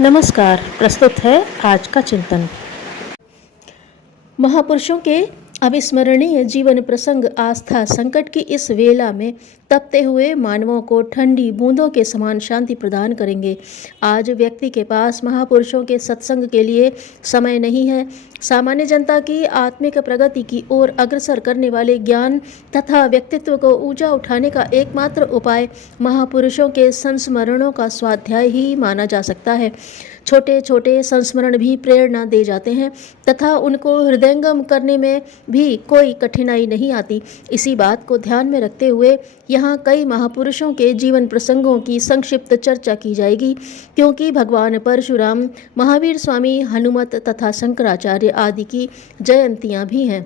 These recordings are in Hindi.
नमस्कार। प्रस्तुत है आज का चिंतन। महापुरुषों के अविस्मरणीय जीवन प्रसंग आस्था संकट की इस वेला में तपते हुए मानवों को ठंडी बूंदों के समान शांति प्रदान करेंगे। आज व्यक्ति के पास महापुरुषों के सत्संग के लिए समय नहीं है। सामान्य जनता की आत्मिक प्रगति की ओर अग्रसर करने वाले ज्ञान तथा व्यक्तित्व को ऊंचा उठाने का एकमात्र उपाय महापुरुषों के संस्मरणों का स्वाध्याय ही माना जा सकता है। छोटे छोटे संस्मरण भी प्रेरणा दे जाते हैं तथा उनको हृदयंगम करने में भी कोई कठिनाई नहीं आती। इसी बात को ध्यान में रखते हुए यहाँ कई महापुरुषों के जीवन प्रसंगों की संक्षिप्त चर्चा की जाएगी, क्योंकि भगवान परशुराम, महावीर स्वामी, हनुमत तथा शंकराचार्य आदि की जयंतियाँ भी हैं।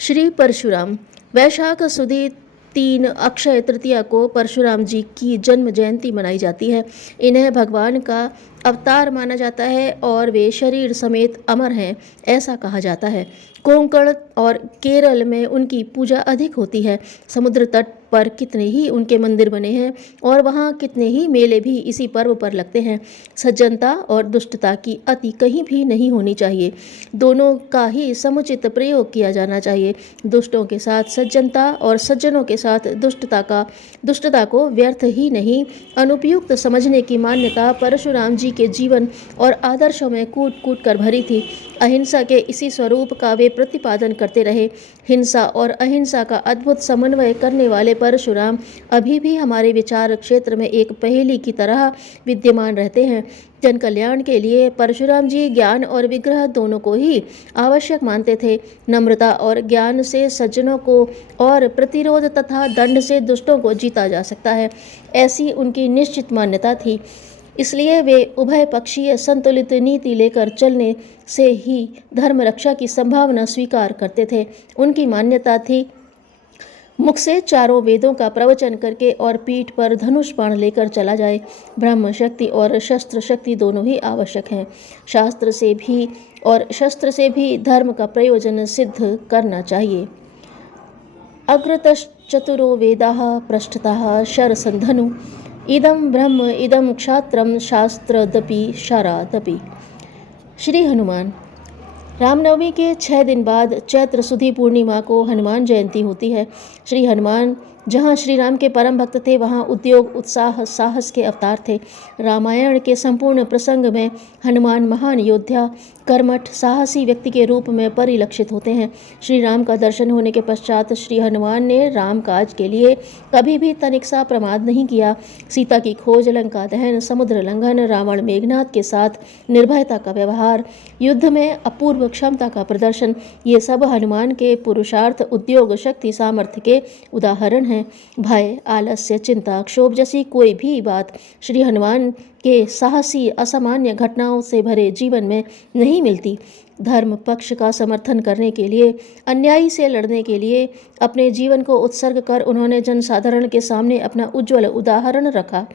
श्री परशुराम। वैशाख सुदी 3 अक्षय तृतीया को परशुराम जी की जन्म जयंती मनाई जाती है। इन्हें भगवान का अवतार माना जाता है और वे शरीर समेत अमर हैं, ऐसा कहा जाता है। कोंकण और केरल में उनकी पूजा अधिक होती है। समुद्र तट पर कितने ही उनके मंदिर बने हैं और वहाँ कितने ही मेले भी इसी पर्व पर लगते हैं। सज्जनता और दुष्टता की अति कहीं भी नहीं होनी चाहिए। दोनों का ही समुचित प्रयोग किया जाना चाहिए। दुष्टों के साथ सज्जनता और सज्जनों के साथ दुष्टता को व्यर्थ ही नहीं, अनुपयुक्त समझने की मान्यता परशुराम जी के जीवन और आदर्शों में कूट कूट कर भरी थी। अहिंसा के इसी स्वरूप का वे प्रतिपादन करते रहे। हिंसा और अहिंसा का अद्भुत समन्वय करने वाले परशुराम अभी भी हमारे विचार क्षेत्र में एक पहेली की तरह विद्यमान रहते हैं। जन कल्याण के लिए परशुराम जी ज्ञान और विग्रह दोनों को ही आवश्यक मानते थे। नम्रता और ज्ञान से सज्जनों को और प्रतिरोध तथा दंड से दुष्टों को जीता जा सकता है, ऐसी उनकी निश्चित मान्यता थी। इसलिए वे उभय पक्षीय संतुलित नीति लेकर चलने से ही धर्म रक्षा की संभावना स्वीकार करते थे। उनकी मान्यता थी, मुख से चारों वेदों का प्रवचन करके और पीठ पर धनुष बाण लेकर चला जाए। ब्रह्म शक्ति और शस्त्र शक्ति दोनों ही आवश्यक हैं। शास्त्र से भी और शस्त्र से भी धर्म का प्रयोजन सिद्ध करना चाहिए। अग्रतश्चतुरो वेदाः पृष्ठतः शरसन्धनु इदं ब्रह्म इदं क्षात्रम शास्त्रदपि शरादपि। श्री हनुमान। रामनवमी के 6 दिन बाद चैत्र सुदी पूर्णिमा को हनुमान जयंती होती है। श्री हनुमान जहाँ श्री राम के परम भक्त थे, वहाँ उद्योग, उत्साह, साहस के अवतार थे। रामायण के संपूर्ण प्रसंग में हनुमान महान योद्धा, कर्मठ, साहसी व्यक्ति के रूप में परिलक्षित होते हैं। श्री राम का दर्शन होने के पश्चात श्री हनुमान ने राम काज के लिए कभी भी तनिक सा प्रमाद नहीं किया। सीता की खोज, लंका दहन, समुद्र लंघन, रावण मेघनाद के साथ निर्भयता का व्यवहार, युद्ध में अपूर्व क्षमता का प्रदर्शन, ये सब हनुमान के पुरुषार्थ, उद्योग, शक्ति, सामर्थ्य के उदाहरण हैं। भय, आलस्य, चिंता, क्षोभ जैसी कोई भी बात श्री हनुमान के साहसी असामान्य घटनाओं से भरे जीवन में नहीं मिलती। धर्म पक्ष का समर्थन करने के लिए, अन्यायी से लड़ने के लिए अपने जीवन को उत्सर्ग कर उन्होंने जनसाधारण के सामने अपना उज्ज्वल उदाहरण रखा।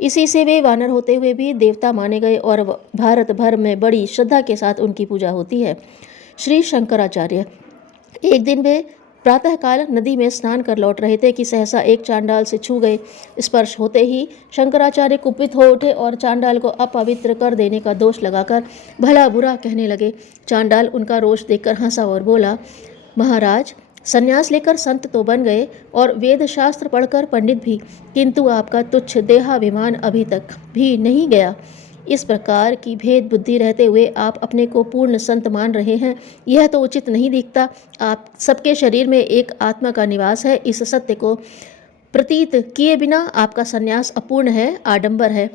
इसी से वे वानर होते हुए भी देवता माने गए और भारत भर में बड़ी श्रद्धा के साथ उनकी पूजा होती है। श्री शंकराचार्य। एक दिन वे प्रातःकाल नदी में स्नान कर लौट रहे थे कि सहसा एक चांडाल से छू गए। स्पर्श होते ही शंकराचार्य कुपित हो उठे और चांडाल को अपवित्र कर देने का दोष लगाकर भला बुरा कहने लगे। चांडाल उनका रोष देखकर हंसा और बोला, महाराज, संन्यास लेकर संत तो बन गए और वेद शास्त्र पढ़कर पंडित भी, किंतु आपका तुच्छ देहाभिमान अभी तक भी नहीं गया। इस प्रकार की भेद बुद्धि रहते हुए आप अपने को पूर्ण संत मान रहे हैं, यह तो उचित नहीं दिखता। आप सबके शरीर में एक आत्मा का निवास है। इस सत्य को प्रतीत किए बिना आपका संन्यास अपूर्ण है, आडंबर है।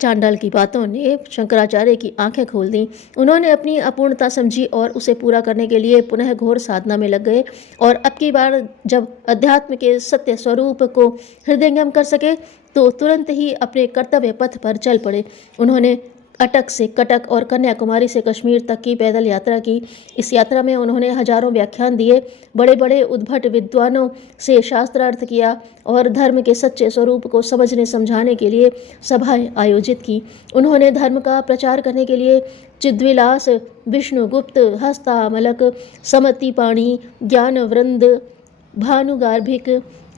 चांडाल की बातों ने शंकराचार्य की आंखें खोल दी। उन्होंने अपनी अपूर्णता समझी और उसे पूरा करने के लिए पुनः घोर साधना में लग गए और अब की बार जब अध्यात्म के सत्य स्वरूप को हृदयंगम कर सके तो तुरंत ही अपने कर्तव्य पथ पर चल पड़े। उन्होंने अटक से कटक और कन्याकुमारी से कश्मीर तक की पैदल यात्रा की। इस यात्रा में उन्होंने हजारों व्याख्यान दिए, बड़े बड़े उद्भट विद्वानों से शास्त्रार्थ किया और धर्म के सच्चे स्वरूप को समझने समझाने के लिए सभाएं आयोजित की। उन्होंने धर्म का प्रचार करने के लिए चिद्विलास, विष्णुगुप्त, हस्तामलक, समतिपाणि, ज्ञानवृंद, भानुगार्भिक,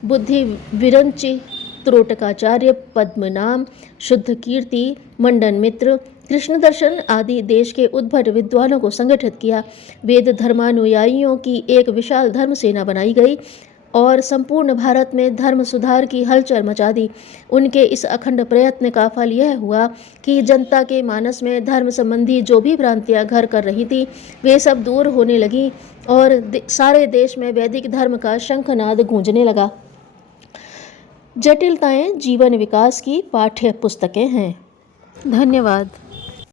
बुद्धि विरंचि, त्रोटकाचार्य, पद्मनाम, शुद्ध कीर्ति, मंडन मित्र, कृष्ण दर्शन आदि देश के उद्भट विद्वानों को संगठित किया। वेद धर्मानुयायियों की एक विशाल धर्म सेना बनाई गई और संपूर्ण भारत में धर्म सुधार की हलचल मचा दी। उनके इस अखंड प्रयत्न का फल यह हुआ कि जनता के मानस में धर्म संबंधी जो भी भ्रांतियां घर कर रही थी वे सब दूर होने लगी और सारे देश में वैदिक धर्म का शंखनाद गूंजने लगा। जटिलताएं जीवन विकास की पाठ्य पुस्तकें हैं। धन्यवाद।